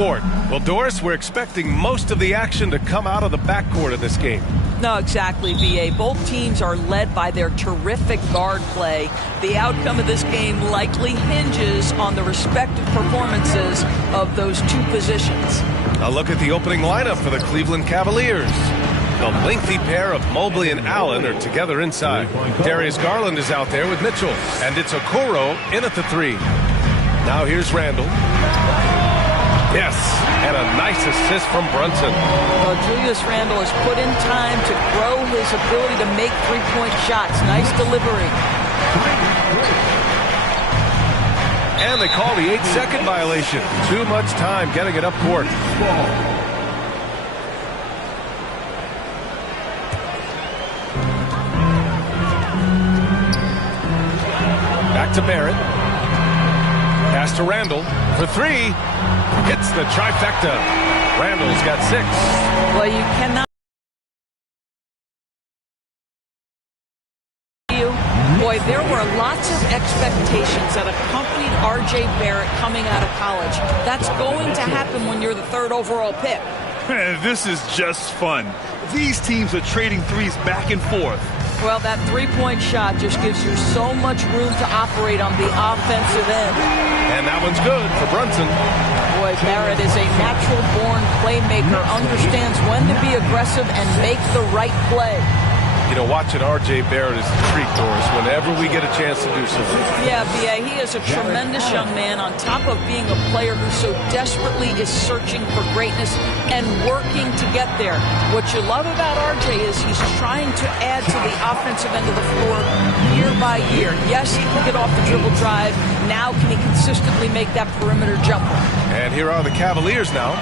Well, Doris, we're expecting most of the action to come out of the backcourt in this game. No, exactly, VA. Both teams are led by their terrific guard play. The outcome of this game likely hinges on the respective performances of those two positions. A look at the opening lineup for the Cleveland Cavaliers. The lengthy pair of Mobley and Allen are together inside. Darius Garland is out there with Mitchell, and it's Okoro in at the 3. Now here's Randall. Yes, and a nice assist from Brunson. Well, Julius Randle has put in time to grow his ability to make three-point shots. Nice delivery. And they call the 8-second violation. Too much time getting it up court. Back to Barrett. Pass to Randall for 3. Hits the trifecta. Randall's got 6. Well, you cannot. Boy, there were lots of expectations that accompanied R.J. Barrett coming out of college. That's going to happen when you're the 3rd overall pick. Man, this is just fun. These teams are trading threes back and forth. Well, that three-point shot just gives you so much room to operate on the offensive end. And that one's good for Brunson. Boy, Barrett is a natural-born playmaker, understands when to be aggressive and make the right play. You know, watching R.J. Barrett is a treat, Doris, whenever we get a chance to do something. Yeah, B.A., he is a tremendous young man on top of being a player who so desperately is searching for greatness and working to get there. What you love about R.J. is he's trying to add to the offensive end of the floor year by year. Yes, he can get off the dribble drive. Now can he consistently make that perimeter jumper? And here are the Cavaliers now.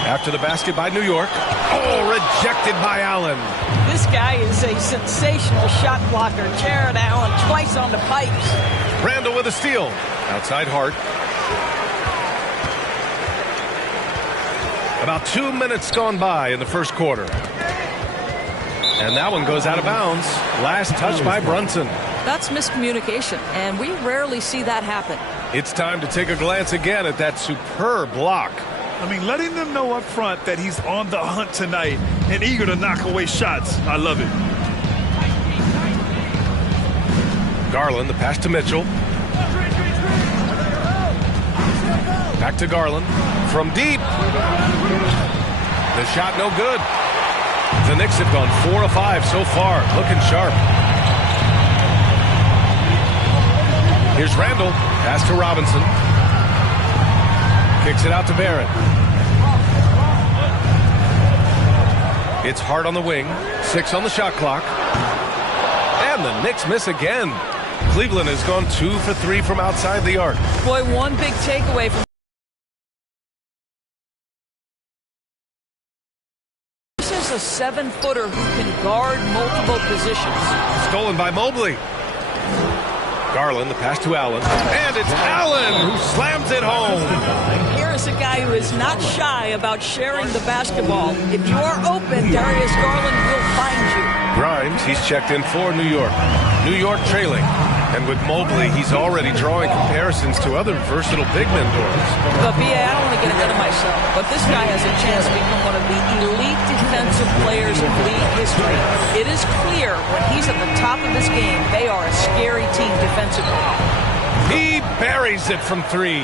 After the basket by New York. Oh, rejected by Allen. This guy is a sensational shot blocker. Jared Allen twice on the pipes. Randall with a steal. Outside Hart. About 2 minutes gone by in the first quarter. And that one goes out of bounds. Last touch by Brunson. That's miscommunication, and we rarely see that happen. It's time to take a glance again at that superb block. I mean, letting them know up front that he's on the hunt tonight and eager to knock away shots. I love it. Garland, the pass to Mitchell. Back to Garland. From deep. The shot no good. The Knicks have gone 4 of 5 so far. Looking sharp. Here's Randall. Pass to Robinson. Kicks it out to Barrett. It's Hart on the wing. 6 on the shot clock. And the Knicks miss again. Cleveland has gone 2 for 3 from outside the arc. Boy, one big takeaway from this is a 7-footer who can guard multiple positions. Stolen by Mobley. Garland, the pass to Allen. And it's Allen who slams it home. Here is a guy who is not shy about sharing the basketball. If you are open, Darius Garland will find you. Grimes, he's checked in for New York. New York trailing. And with Mobley, he's already drawing comparisons to other versatile big men doors. But, B.A., I don't want to get ahead of myself, but this guy has a chance to become one of the elite defensive players in league history. It is clear when he's at the top of his game, they are a scary team defensively. He buries it from 3.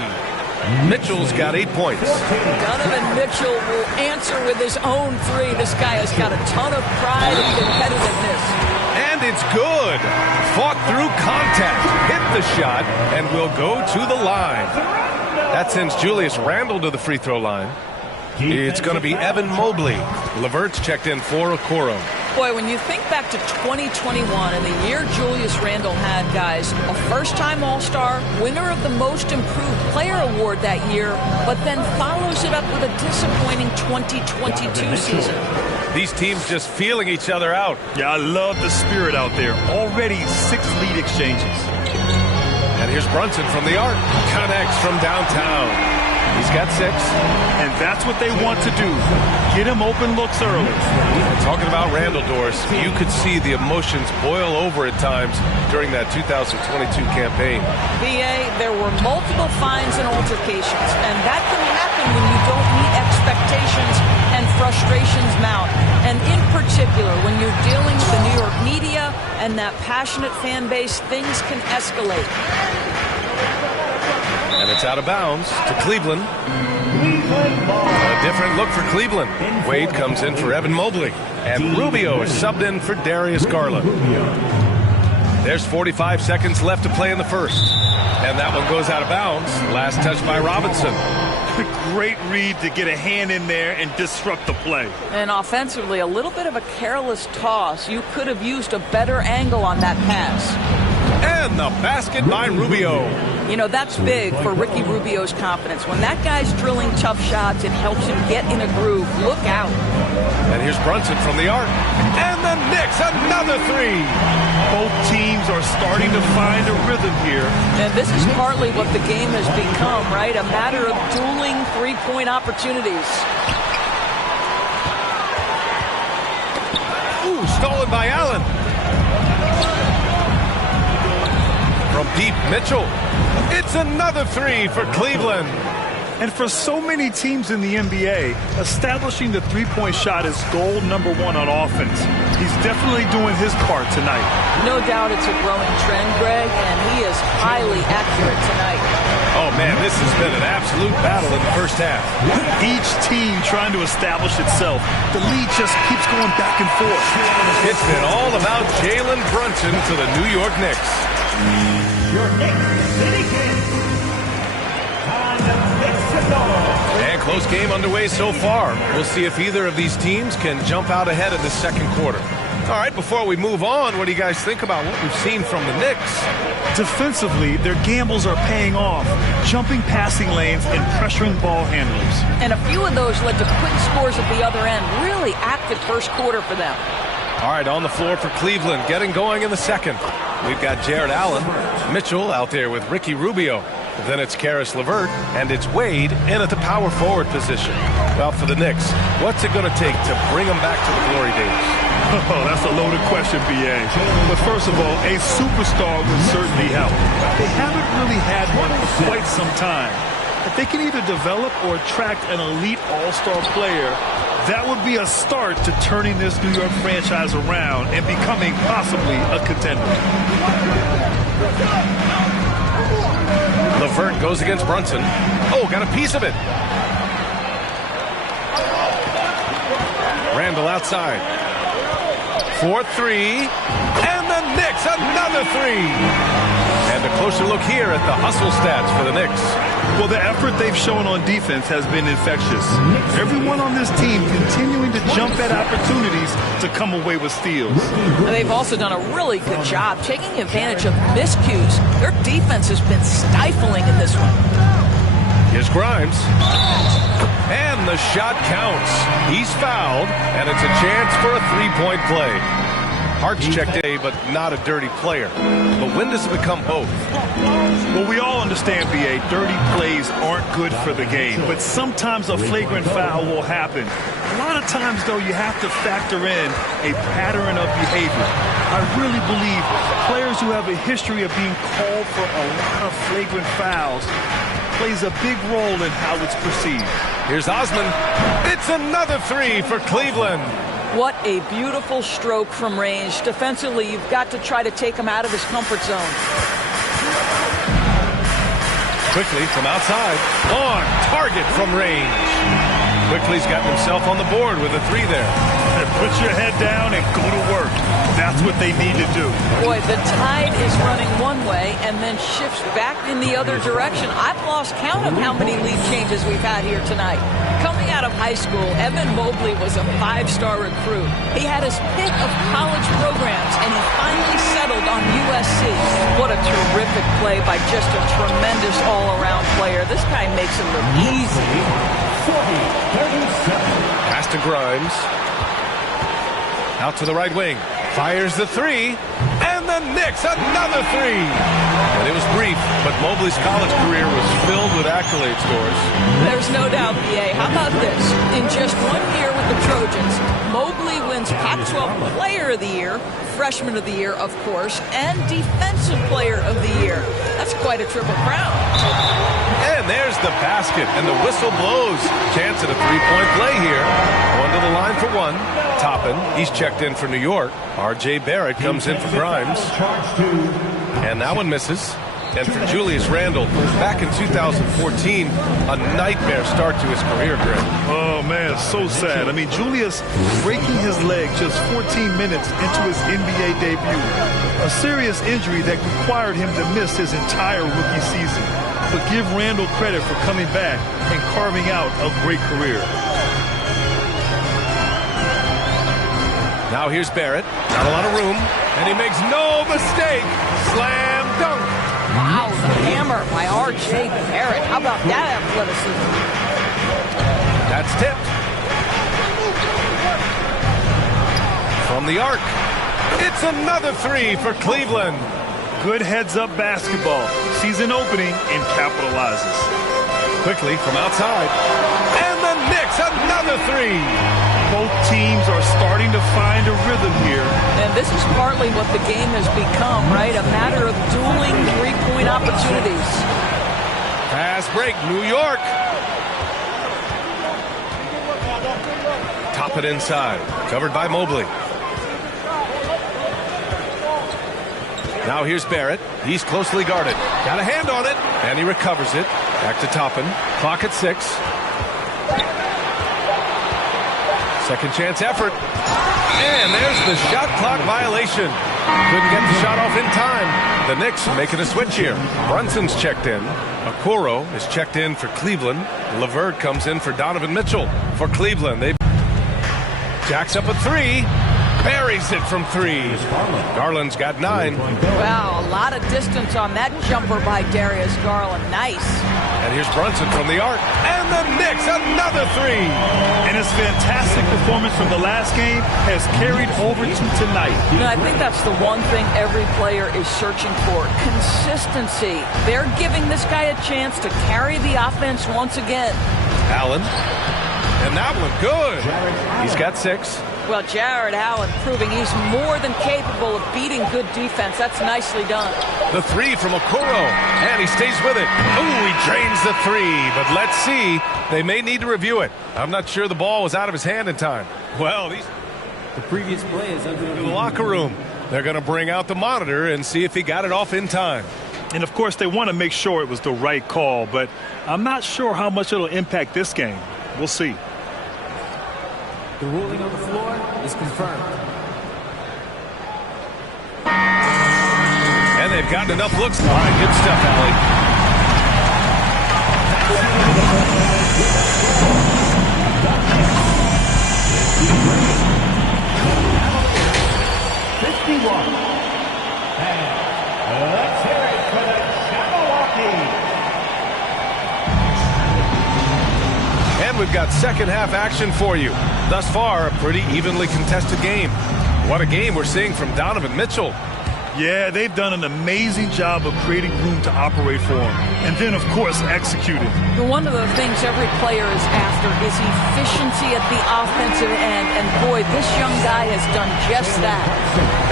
Mitchell's got 8 points. Donovan Mitchell will answer with his own 3. This guy has got a ton of pride and competitiveness. And it's good. Fought through contact, hit the shot, and will go to the line. That sends Julius Randle to the free throw line. It's going to be Evan Mobley. Levert's checked in for Okoro. Boy, when you think back to 2021 and the year Julius Randle had, guys, a first-time All-Star, winner of the Most Improved Player Award that year, but then follows it up with a disappointing 2022 season. These teams just feeling each other out. Yeah, I love the spirit out there. Already 6 lead exchanges. And here's Brunson from the arc. Connects from downtown. He's got 6. And that's what they want to do. Get him open looks early. And talking about Randall, Doris, you could see the emotions boil over at times during that 2022 campaign. B.A., there were multiple fines and altercations, and that can happen when you don't need frustrations mount. And in particular, when you're dealing with the New York media and that passionate fan base, things can escalate. And it's out of bounds to Cleveland. A different look for Cleveland. Wade comes in for Evan Mobley. And Rubio is subbed in for Darius Garland. There's 45 seconds left to play in the first. And that one goes out of bounds. Last touch by Robinson. Great read to get a hand in there and disrupt the play. And offensively, a little bit of a careless toss. You could have used a better angle on that pass. And the basket by Rubio. You know, that's big for Ricky Rubio's confidence. When that guy's drilling tough shots, it helps him get in a groove. Look out. And here's Brunson from the arc. And the Knicks, another three. Both teams are starting to find a rhythm here. And this is partly what the game has become, right? A matter of dueling three-point opportunities. Ooh, stolen by Allen. From deep, Mitchell. It's another three for Cleveland. And for so many teams in the NBA, establishing the three-point shot is goal number one on offense. He's definitely doing his part tonight. No doubt it's a growing trend, Greg, and he is highly accurate tonight. Oh, man, this has been an absolute battle in the first half. Each team trying to establish itself. The lead just keeps going back and forth. It's been all about Jalen Brunson to the New York Knicks. Your Knicks City Kings. Time to mix it on. And close game underway so far. We'll see if either of these teams can jump out ahead in the second quarter. All right, before we move on, what do you guys think about what we've seen from the Knicks? Defensively, their gambles are paying off, jumping passing lanes and pressuring ball handlers. And a few of those led to quick scores at the other end. Really active first quarter for them. All right, on the floor for Cleveland, getting going in the second. We've got Jared Allen, Mitchell out there with Ricky Rubio. Then it's Caris LeVert, and it's Wade in at the power forward position. Well, for the Knicks, what's it going to take to bring them back to the glory days? Oh, that's a loaded question, B.A. But first of all, a superstar would certainly help. They haven't really had one for quite some time. If they can either develop or attract an elite all-star player, that would be a start to turning this New York franchise around and becoming possibly a contender. LeVert goes against Brunson. Oh, got a piece of it. Randall outside. 4-3. And the Knicks, another three. And a closer look here at the hustle stats for the Knicks. Well, the effort they've shown on defense has been infectious. Everyone on this team continuing to jump at opportunities to come away with steals. And they've also done a really good job taking advantage of miscues. Their defense has been stifling in this one. Here's Grimes. And the shot counts. He's fouled, and it's a chance for a three-point play. Hart's checked A, but not a dirty player. But when does it become both? Well, we all understand, B.A., dirty plays aren't good for the game. But sometimes a flagrant foul will happen. A lot of times, though, you have to factor in a pattern of behavior. I really believe players who have a history of being called for a lot of flagrant fouls plays a big role in how it's perceived. Here's Osman. It's another three for Cleveland. What a beautiful stroke from range. Defensively, you've got to try to take him out of his comfort zone. Quickly from outside. On target from range. Quickly's gotten himself on the board with a three there. And put your head down and go to work. That's what they need to do. Boy, the tide is running one way and then shifts back in the other direction. I've lost count of how many lead changes we've had here tonight. Coming out of high school, Evan Mobley was a five-star recruit. He had his pick of college programs, and he finally settled on USC. What a terrific play by just a tremendous all-around player. This guy makes it look easy. 40-37. Pass to Grimes. Out to the right wing. Fires the three. And the Knicks, another three. And it was brief, but Mobley's college career was filled with accolade scores. There's no doubt, B.A. How about this? In just 1 year with the Trojans, Mobley wins Pac-12 Player of the Year, Freshman of the Year, of course, and Defensive Player of the Year. That's quite a triple crown. And there's the basket, and the whistle blows. Chance at a three-point play here. Going to the the line for one. Toppin, he's checked in for New York. R.J. Barrett comes in for Grimes. And that one misses. And for Julius Randle, back in 2014, a nightmare start to his career, Greg. Oh, man, so sad. I mean, Julius breaking his leg just 14 minutes into his NBA debut. A serious injury that required him to miss his entire rookie season. But give Randle credit for coming back and carving out a great career. Now here's Barrett. Not a lot of room. And he makes no mistake. Slam dunk. Wow, the hammer by R.J. Barrett. How about that athleticism? That's tipped. From the arc. It's another three for Cleveland. Good heads-up basketball. Sees an opening and capitalizes. Quickly from outside. And the Knicks, another three. Both teams are starting to find a rhythm here. And this is partly what the game has become, right? A matter of dueling three-point opportunities. Pass break, New York. Top it inside. Covered by Mobley. Now here's Barrett. He's closely guarded. Got a hand on it. And he recovers it. Back to Toppin. Clock at 6. Second chance effort. And there's the shot clock violation. Couldn't get the shot off in time. The Knicks making a switch here. Brunson's checked in. Okoro is checked in for Cleveland. LeVert comes in for Donovan Mitchell. For Cleveland, they jacks up a three. Buries it from 3. Garland's got 9. Wow, a lot of distance on that jumper by Darius Garland. Nice. And here's Brunson from the arc. And the Knicks, another 3. And his fantastic performance from the last game has carried over to tonight. You know, I think that's the one thing every player is searching for. Consistency. They're giving this guy a chance to carry the offense once again. Allen. And that one good. He's got 6. Well, Jared Allen proving he's more than capable of beating good defense. That's nicely done. The 3 from Okoro, and he stays with it. Ooh, he drains the 3, but let's see. They may need to review it. I'm not sure the ball was out of his hand in time. Well, the previous play is under the locker room. They're going to bring out the monitor and see if he got it off in time. And, of course, they want to make sure it was the right call, but I'm not sure how much it'll impact this game. We'll see. The ruling on the floor is confirmed. And they've gotten enough looks. All right, good stuff, Allie. And let's hear it for the Jabberwocky. And we've got second half action for you. Thus far, a pretty evenly contested game. What a game we're seeing from Donovan Mitchell. Yeah, they've done an amazing job of creating room to operate for him. And then, of course, executing. One of the things every player is after is efficiency at the offensive end. And boy, this young guy has done just that.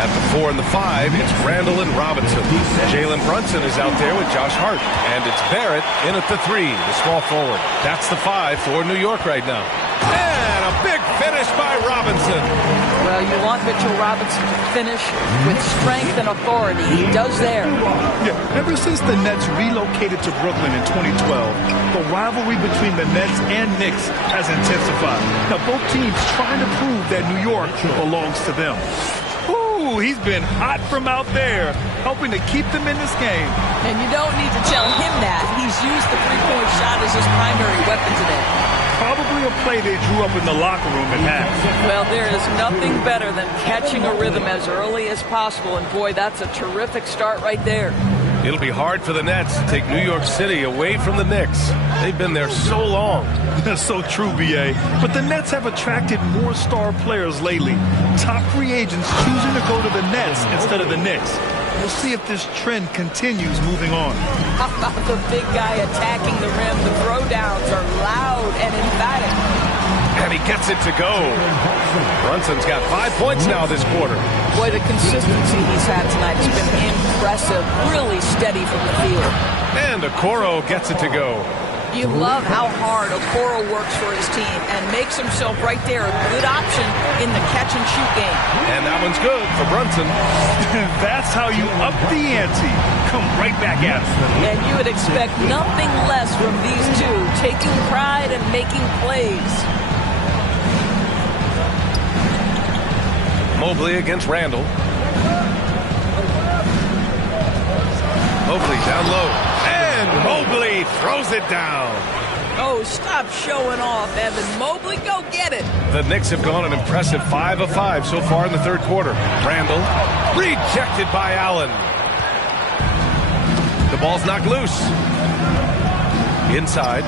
At the 4 and the 5, it's Randle and Robinson. Jalen Brunson is out there with Josh Hart. And it's Barrett in at the 3, the small forward. That's the 5 for New York right now. And a big finish by Robinson. Well, you want Mitchell Robinson to finish with strength and authority. He does there. Yeah, ever since the Nets relocated to Brooklyn in 2012, the rivalry between the Nets and Knicks has intensified. Now, both teams trying to prove that New York belongs to them. Ooh, he's been hot from out there, helping to keep them in this game. And you don't need to tell him that. He's used the three-point shot as his primary weapon today. Probably a play they drew up in the locker room at half. Well, there is nothing better than catching a rhythm as early as possible. And boy, that's a terrific start right there. It'll be hard for the Nets to take New York City away from the Knicks. They've been there so long. That's so true, B.A. But the Nets have attracted more star players lately. Top free agents choosing to go to the Nets instead of the Knicks. We'll see if this trend continues moving on. How about the big guy attacking the rim? The throwdowns are loud and emphatic. And he gets it to go. Brunson's got 5 points now this quarter. Boy, the consistency he's had tonight has been impressive. Really steady from the field. And Okoro gets it to go. You love how hard Okoro works for his team. And makes himself right there a good option in the catch-and-shoot game. And that one's good for Brunson. That's how you up the ante. Come right back at him. And you would expect nothing less from these two, taking pride and making plays. Mobley against Randall. Mobley down low. And Mobley throws it down. Oh, stop showing off, Evan Mobley. Go get it. The Knicks have gone an impressive 5 of 5 so far in the third quarter. Randall rejected by Allen. The ball's knocked loose. Inside.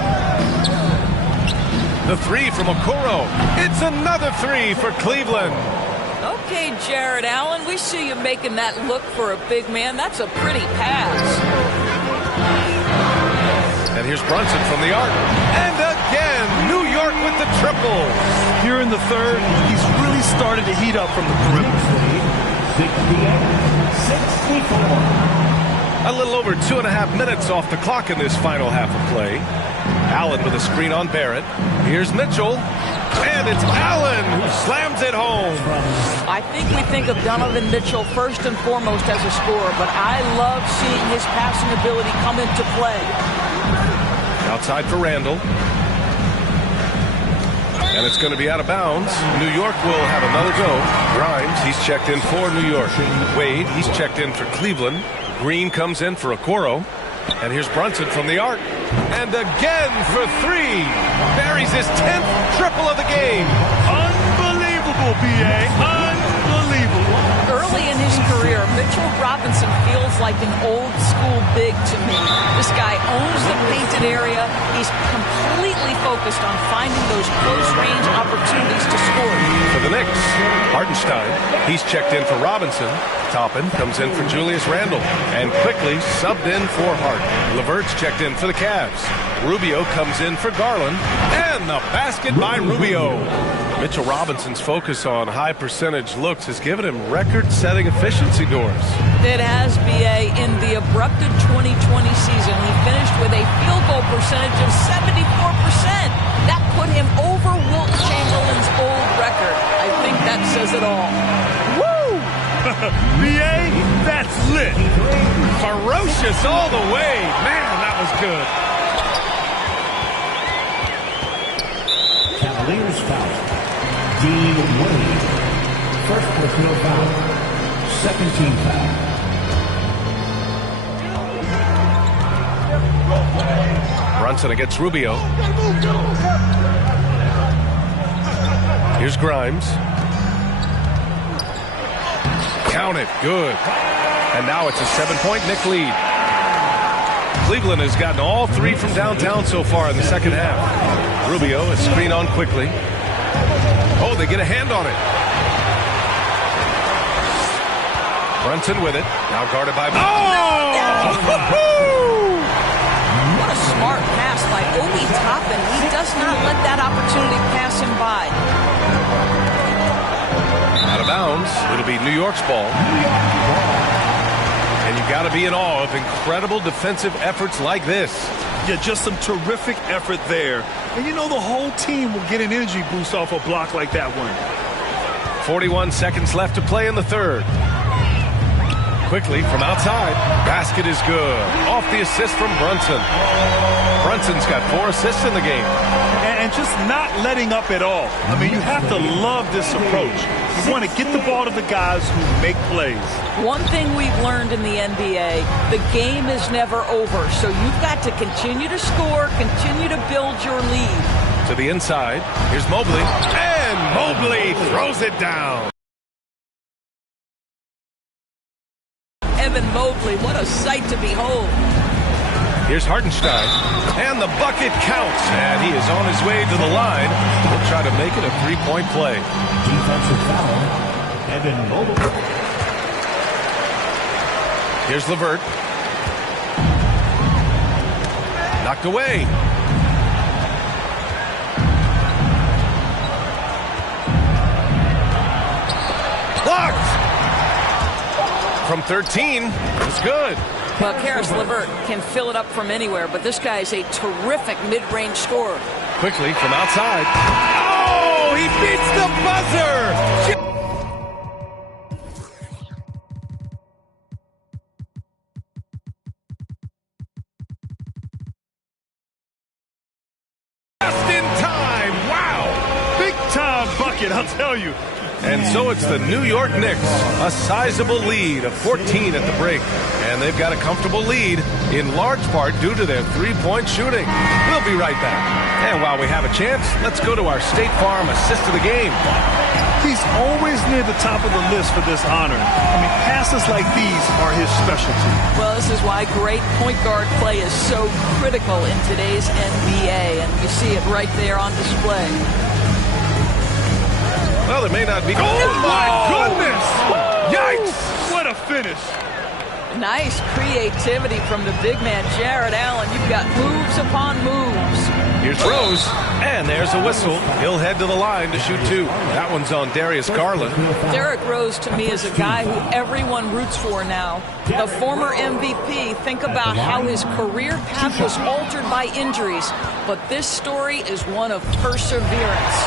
The three from Okoro. It's another three for Cleveland. Okay, Jared Allen, we see you making that look for a big man. That's a pretty pass. And here's Brunson from the arc. And again, New York with the triple. Here in the third, he's really started to heat up from the perimeter. 68-64. A little over 2.5 minutes off the clock in this final half of play. Allen with a screen on Barrett. Here's Mitchell. And it's Allen who slams it home. I think we think of Donovan Mitchell first and foremost as a scorer, but I love seeing his passing ability come into play. Outside for Randall. And it's going to be out of bounds. New York will have another go. Grimes, he's checked in for New York. Wade, he's checked in for Cleveland. Green comes in for Okoro. And here's Brunson from the arc. And again for three. Buries his 10th triple of the game. Unbelievable, B.A. Unbelievable. Early in his career, Mitchell Robinson feels like an old school big to me. This guy owns the painted area. He's completely focused on finding those close range opportunities to score. For the Knicks, Hartenstein, he's checked in for Robinson. Toppin comes in for Julius Randle. And quickly subbed in for Hart. LeVert's checked in for the Cavs. Rubio comes in for Garland. And the basket by Rubio. Mitchell Robinson's focus on high percentage looks has given him record-setting efficiency doors. It has, B.A. In the abrupted 2020 season, he finished with a field goal percentage of 74%. That put him over Wilt Chamberlain's old record. I think that says it all. Woo! B.A., that's lit. Ferocious all the way. Man, that was good. Cavaliers foul. Dean Wade. First personal foul. Second team foul. Brunson against Rubio. Here's Grimes. Count it. Good. And now it's a 7-point Knick lead. Cleveland has gotten all three from downtown so far in the second half. Rubio is screen on quickly. Oh, they get a hand on it. Brunson with it. Now guarded by... Oh! What a smart pass by Obi Toppin. He does not let that opportunity pass him by. Out of bounds. It'll be New York's ball. And you got to be in awe of incredible defensive efforts like this. Yeah, just some terrific effort there. And you know the whole team will get an energy boost off a block like that one. 41 seconds left to play in the third. Quickly from outside. Basket is good. Off the assist from Brunson. Brunson's got 4 assists in the game. And just not letting up at all. I mean, you have to love this approach. You want to get the ball to the guys who make plays. One thing we've learned in the NBA, the game is never over. So you've got to continue to score, continue to build your lead. To the inside. Here's Mobley. And Mobley throws it down. Evan Mobley, what a sight to behold. Here's Hartenstein. And the bucket counts. And he is on his way to the line. He'll try to make it a 3-point play. Defensive foul. Evan Mobley. Here's LeVert. Knocked away. Blocked. From 13. It's good. Well, Karis LeVert can fill it up from anywhere, but this guy is a terrific mid-range scorer. Quickly from outside. Oh! Oh, he beats the buzzer! Just in time! Wow! Big time bucket, I'll tell you. And so it's the New York Knicks, a sizable lead of 14 at the break. And they've got a comfortable lead, in large part due to their three-point shooting. We'll be right back. And while we have a chance, let's go to our State Farm assist of the game. He's always near the top of the list for this honor. I mean, passes like these are his specialty. Well, this is why great point guard play is so critical in today's NBA, and you see it right there on display. Well, there may not be... Oh, my goodness! Yikes! What a finish. Nice creativity from the big man, Jarrett Allen. You've got moves upon moves. Here's Rose, and there's a whistle. He'll head to the line to shoot two. That one's on Darius Garland. Derrick Rose, to me, is a guy who everyone roots for now. The former MVP, think about how his career path was altered by injuries. But this story is one of perseverance.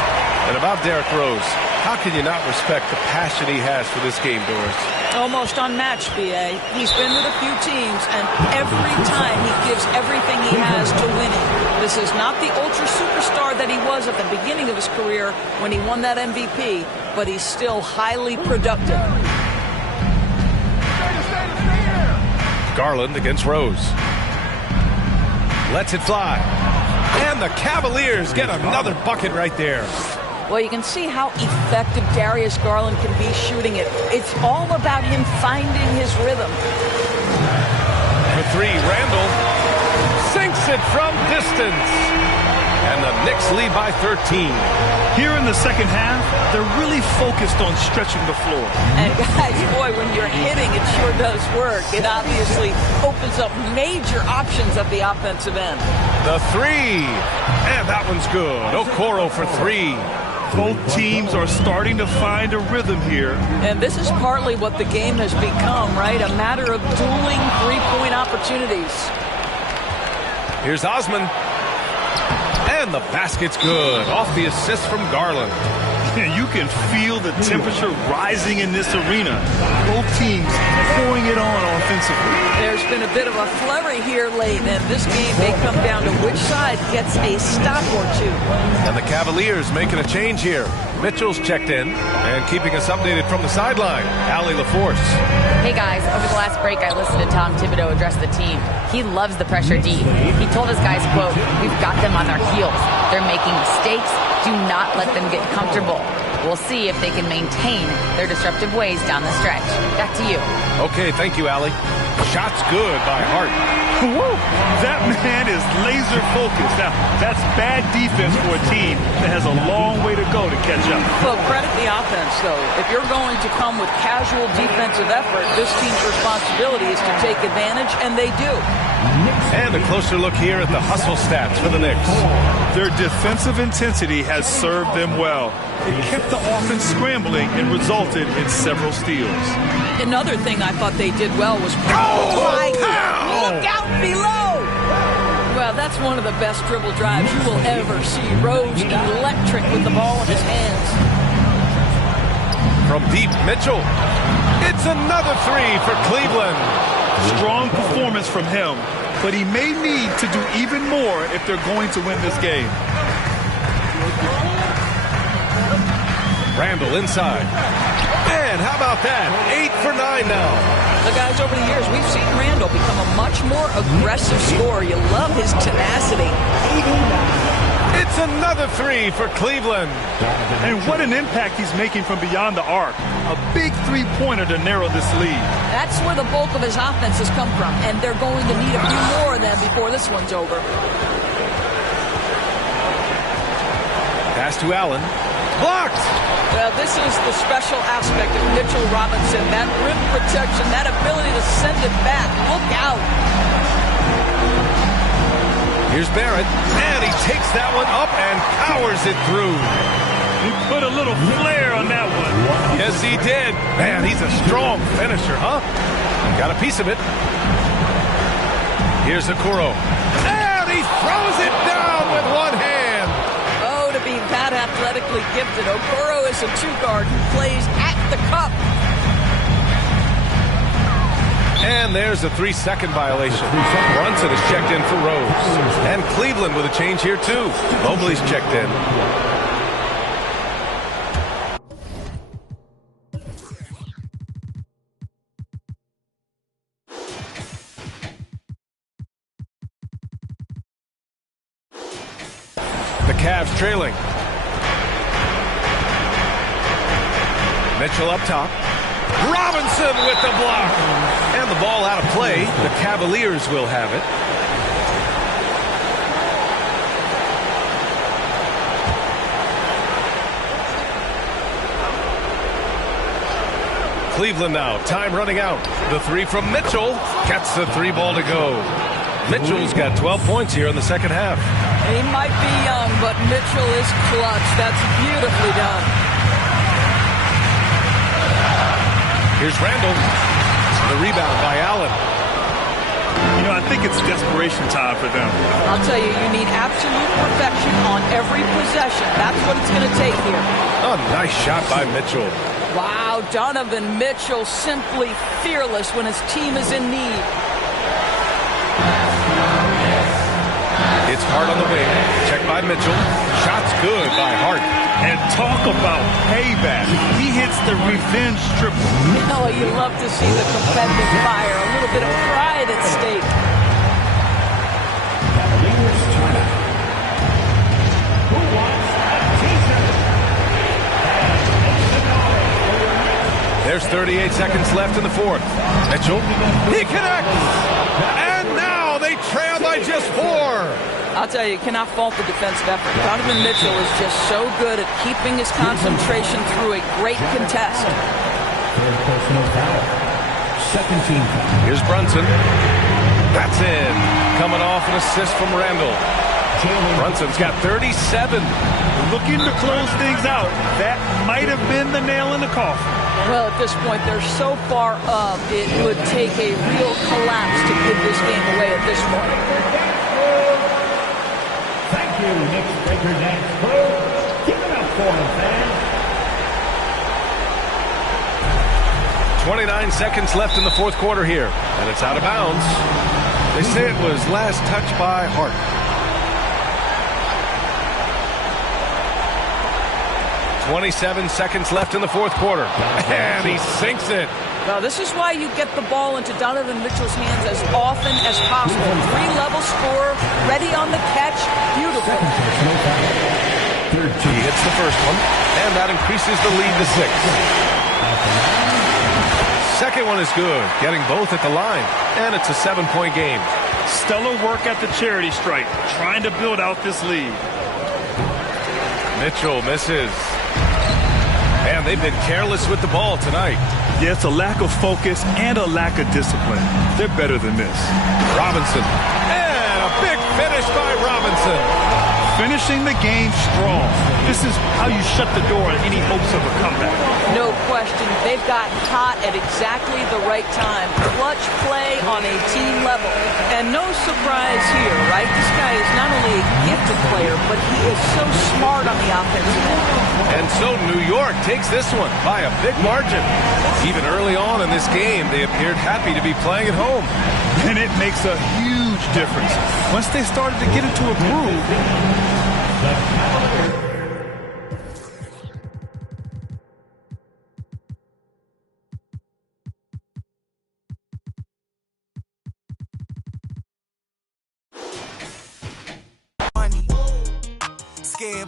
And about Derrick Rose, how can you not respect the passion he has for this game, Doris? Almost unmatched, B.A. He's been with a few teams, and every time he gives everything he has to winning. This is not the ultra superstar that he was at the beginning of his career when he won that MVP, but he's still highly productive. Garland against Rose. Lets it fly. And the Cavaliers get another bucket right there. Well, you can see how effective Darius Garland can be shooting it. It's all about him finding his rhythm. For three, Randall sinks it from distance. And the Knicks lead by 13. Here in the second half, they're really focused on stretching the floor. And guys, boy, when you're hitting, it sure does work. It obviously opens up major options at the offensive end. The three. And that one's good. Okoro for three. Both teams are starting to find a rhythm here. And this is partly what the game has become, right? A matter of dueling three-point opportunities. Here's Osman. And the basket's good. Off the assist from Garland. You can feel the temperature rising in this arena. Both teams pouring it on offensively. There's been a bit of a flurry here late, and this game may come down to which side gets a stop or two. And the Cavaliers making a change here. Mitchell's checked in and keeping us updated from the sideline. Allie LaForce. Hey guys, over the last break I listened to Tom Thibodeau address the team. He loves the pressure D. He told his guys, quote, "We've got them on their heels. They're making mistakes. Do not let them get comfortable. We'll see if they can maintain their disruptive ways down the stretch." Back to you. Okay, thank you, Allie. Shot's good by Hart. Woo! That man is laser focused. Now, that's bad defense for a team that has a long way to go to catch up. Well, credit the offense, though. If you're going to come with casual defensive effort, this team's responsibility is to take advantage, and they do. And a closer look here at the hustle stats for the Knicks. Their defensive intensity has served them well. It kept the offense scrambling and resulted in several steals. Another thing I thought they did well was... Oh, my God! Look out below! Well, that's one of the best dribble drives you will ever see. Rose electric with the ball in his hands. From deep, Mitchell. It's another three for Cleveland. Strong performance from him, but he may need to do even more if they're going to win this game. Randall inside. Man, how about that? 8 for 9 now. The guys, over the years, we've seen Randall become a much more aggressive scorer. You love his tenacity. It's another three for Cleveland. And what an impact he's making from beyond the arc. A big three-pointer to narrow this lead. That's where the bulk of his offense has come from, and they're going to need a few more of them before this one's over. Pass to Allen. Blocked! Well, this is the special aspect of Mitchell Robinson. That rim protection, that ability to send it back. Look out. Here's Barrett, and he takes that one up and powers it through. He put a little flair on that one. Yes, he did. Man, he's a strong finisher, huh? Got a piece of it. Here's Okoro. And he throws it down with one hand. Oh, to be that athletic athletically gifted. Okoro is a two-guard who plays at the cup. And there's a 3-second violation. Brunson is checked in for Rose. And Cleveland with a change here, too. Mobley's checked in. The Cavs trailing. Mitchell up top. Robinson with the block. And the ball out of play. The Cavaliers will have it. Cleveland now. Time running out. The three from Mitchell. Gets the three ball to go. Mitchell's got 12 points here in the second half. He might be young, but Mitchell is clutch. That's beautifully done. Here's Randall. The rebound by Allen. You know, I think it's desperation time for them. I'll tell you, you need absolute perfection on every possession. That's what it's going to take here. Oh, nice shot by Mitchell. Wow, Donovan Mitchell simply fearless when his team is in need. It's Hart on the wing. Checked by Mitchell. Shot's good by Hart. And talk about payback. He hits the revenge triple. Oh, you love to see the competitive fire. A little bit of pride at stake. Cavaliers timeout. Who wants a t-shirt? There's 38 seconds left in the fourth. Mitchell. He connects. And now they trail by just 4. I'll tell you cannot fault the defensive effort. Donovan Mitchell is just so good at keeping his concentration through a great contest. Third personal foul. Second team foul. Here's Brunson. That's in. Coming off an assist from Randall. Brunson's got 37. Looking to close things out. That might have been the nail in the coffin. Well, at this point, they're so far up, it would take a real collapse to give this game away at this point. Thank you, Knicks Breaker Dance Crew. Give it up for them, fans. 29 seconds left in the fourth quarter here. And it's out of bounds. They say it was last touched by Hart. .27 seconds left in the fourth quarter. And he sinks it. Now, this is why you get the ball into Donovan Mitchell's hands as often as possible. Three-level scorer, ready on the catch. Beautiful. He hits the first one, and that increases the lead to 6. Second one is good, getting both at the line, and it's a 7-point game. Stellar work at the charity stripe, trying to build out this lead. Mitchell misses. And they've been careless with the ball tonight. Yeah, it's a lack of focus and a lack of discipline. They're better than this. Robinson. And a big finish by Robinson. Finishing the game strong. This is how you shut the door on any hopes of a comeback. No question. They've gotten hot at exactly the right time. Clutch play on a team level. And no surprise here, right? This guy is not only a gifted player, but he is so smart on the offensive end. And so New York takes this one by a big margin. Even early on in this game, they appeared happy to be playing at home. And it makes a huge difference. Once they started to get into a groove. Scared